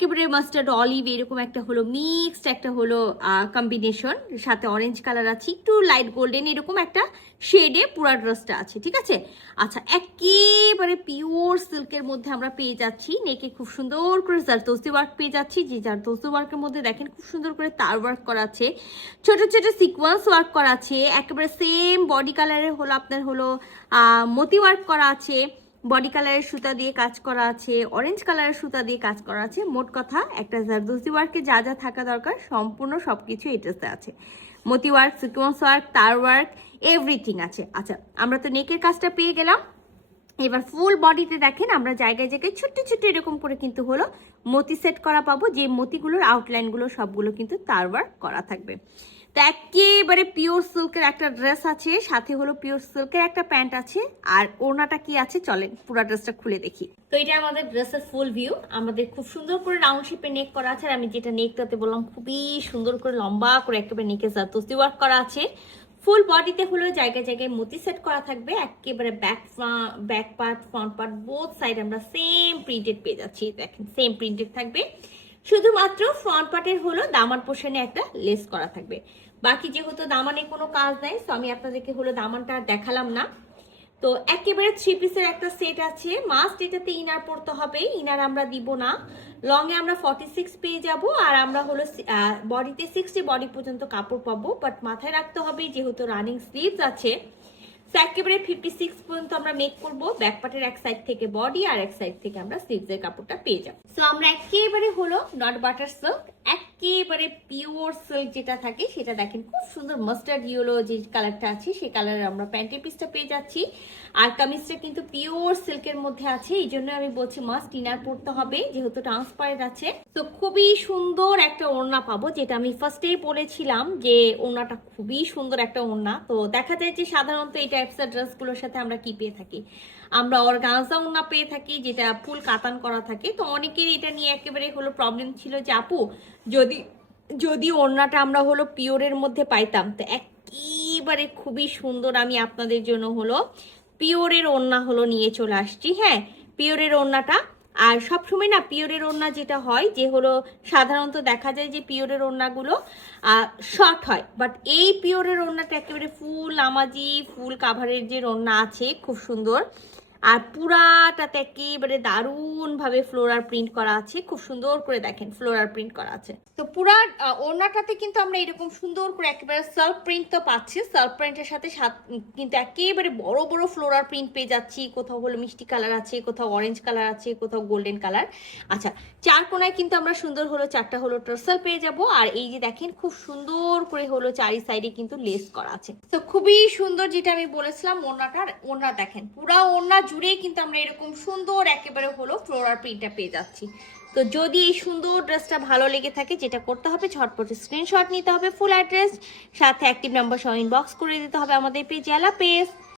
একেবারে mustard olive এরকম একটা হলো মিক্সড একটা হলো কম্বিনেশন সাথে অরেঞ্জ কালার আছে, একটু লাইট গোল্ডেন এরকম একটা শেডে পুরা ড্রেসটা আছে, ঠিক আছে? আচ্ছা একেবারে পিওর সিল্কের মধ্যে আমরা পেয়ে যাচ্ছি নেকে খুব সুন্দর করে জারদোসি ওয়ার্ক পেয়ে যাচ্ছি, যে যার জারদোসি ওয়ার্কের মধ্যে দেখেন খুব সুন্দর করে তার ওয়ার্ক করা আছে, ছোট ছোট সিকোয়েন্স ওয়ার্ক করা আছে, একেবারে সেম বডি কালারের হলো আপনার হলো মতি ওয়ার্ক করা আছে বডি কালারের সুতা দিয়ে কাজ করা আছে অরেঞ্জ কালারের সুতা দিয়ে কাজ করা আছে। মোট কথা, একটা জারদোসি ওয়ার্কে যা যা থাকা দরকার, সম্পূর্ণ সব কিছু এটাতে আছে। মতি ওয়ার্ক সিকোয়েন্স ওয়ার্ক তার ওয়ার্ক এভরিথিং আছে। আচ্ছা আমরা তো নেকের কাজটা পেয়ে গেলাম। এবার ফুল বডিতে দেখেন আমরা জায়গায় জায়গায় ছোট্ট ছোট্ট এরকম করে কিন্তু হলো মতি সেট করা পাবো, যে মতিগুলোর আউটলাইনগুলো সবগুলো কিন্তু তার ওয়ার্ক করা থাকবে। তো একেবারে পিওর সিল্কের একটা ড্রেস আছে, সাথে হলো পিওর সিল্কের একটা প্যান্ট আছে, আর ওড়নাটা কি আছে চলেন পুরো ড্রেসটা খুলে দেখি। তো এটা আমাদের ড্রেসের ফুল ভিউ আমাদের খুব সুন্দর করে রাউন্ড শেপে নেক করা আছে, আর আমি যেটা নেকটাতে বললাম খুবই সুন্দর করে লম্বা করে একেবারে নেকে জাতস্তি ওয়ার্ক করা আছে। ফুল বডিতে হলো জায়গায় জায়গায় মতি সেট করা থাকবে। একেবারে back back part front part both side আমরা সেম প্রিন্টেড পেয়ে যাচ্ছি। দেখেন সেম প্রিন্টেড থাকবে। শুধুমাত্র ফ্রন্ট পার্টের হলো দামান পোষণে একটা লেস করা থাকবে। বাকি যেহেতু দামানে কোনো কাজ নাই তো আমি আপনাদেরকে হলো দামানটা দেখালাম না। তো একেবারে থ্রি পিসের একটা সেট আছে। মাস্ট এটাতে ইনার পড়তে হবে। ইনার আমরা দিব না। লং এ আমরা ফর্টি সিক্স পেয়ে যাব আর আমরা হলো বডিতে সিক্সটি বডি পর্যন্ত কাপড় পাবো। বাট মাথায় রাখতে হবে যেহেতু রানিং স্লিভস আছে। একেবারে ফিফটি সিক্স পর্যন্ত আমরা মেক করব। ব্যাক পার্টের এক সাইড থেকে বডি আর এক সাইড থেকে আমরা স্লিভসের কাপড়টা পেয়ে যাব। সো আমরা একেবারে হলো নট বাটার সিল্ক একেবারে পিওর সিল্ক যেটা থাকে, সেটা দেখেন খুব সুন্দর মাস্টার্ড ইয়েলো যে কালারটা আছে সেই কালারের আমরা প্যান্টের পিসটা পেয়ে যাচ্ছি। আর কামিজটা কিন্তু পিওর সিল্কের মধ্যে আছে, এই জন্য আমি বলছি মাস্ট ইনার পড়তে হবে, যেহেতু ট্রান্সপারেন্ট আছে। তো খুবই সুন্দর একটা ওড়না পাবো, যেটা আমি ফার্স্টেই বলেছিলাম যে ওড়নাটা খুবই সুন্দর একটা ওড়না। তো দেখা যায় যে সাধারণত এই টাইপসের ড্রেসগুলোর সাথে আমরা কি পেয়ে থাকি? আমরা ওর অর্গানজা ওড়না পেয়ে থাকি, যেটা ফুল কাতান করা থাকে। তো অনেকের এটা নিয়ে একেবারে হলো প্রবলেম ছিল যে, আপু, যদি যদি যদি ওড়নাটা আমরা হলো পিওরের মধ্যে পাইতাম, তো একেবারে খুবই সুন্দর আমি আপনাদের জন্য হলো পিওরের ওড়না হলো নিয়ে চলে আসছি হ্যাঁ? পিওরের ওড়নাটা। আর সবসময় না পিওরের ওড়না যেটা হয়, যে হলো সাধারণত দেখা যায় যে পিওরের ওড়নাগুলো শর্ট হয়। বাট এই পিওরের ওড়নাটা একেবারে ফুল আমাজি ফুল কাভারের যে ওড়না আছে, খুব সুন্দর। আর পুরাটাতে একেবারে দারুণভাবে ফ্লোরার প্রিন্ট করা আছে। খুব সুন্দর করে দেখেন ফ্লোরার প্রিন্ট করা আছে। তো পুরা আহ, ওড়নাটাতে কিন্তু আমরা এরকম সুন্দর করে একেবারে সেলফ প্রিন্ট তো পাচ্ছি। সেলফ প্রিন্টের সাথে কিন্তু একেবারে বড় বড় ফ্লোরার প্রিন্ট পেয়ে যাচ্ছি। কোথাও হলো মিষ্টি কালার আছে কোথাও অরেঞ্জ কালার আছে কোথাও গোল্ডেন কালার। আচ্ছা চার কোনায় কিন্তু আমরা সুন্দর হলো চারটা হলো টার্সেল পেয়ে যাব। আর এই যে দেখেন খুব সুন্দর করে হলো চারি সাইডে কিন্তু লেস করা আছে। তো খুবই সুন্দর যেটা আমি বলেছিলাম ওড়নাটার ওড়না দেখেন পুরা ওড়না জুড়ে কিন্তু আমরা এরকম সুন্দর একেবারে হলো ফ্লোরার প্রিন্টটা পেয়ে যাচ্ছি। তো যদি এই সুন্দর ড্রেসটা ভালো লেগে থাকে, যেটা করতে হবে, ঝটপট স্ক্রিনশট নিতে হবে ফুল অ্যাড্রেস সাথে অ্যাক্টিভ নাম্বার সহ ইনবক্স করে দিতে হবে আমাদের পেজে এলা পেজ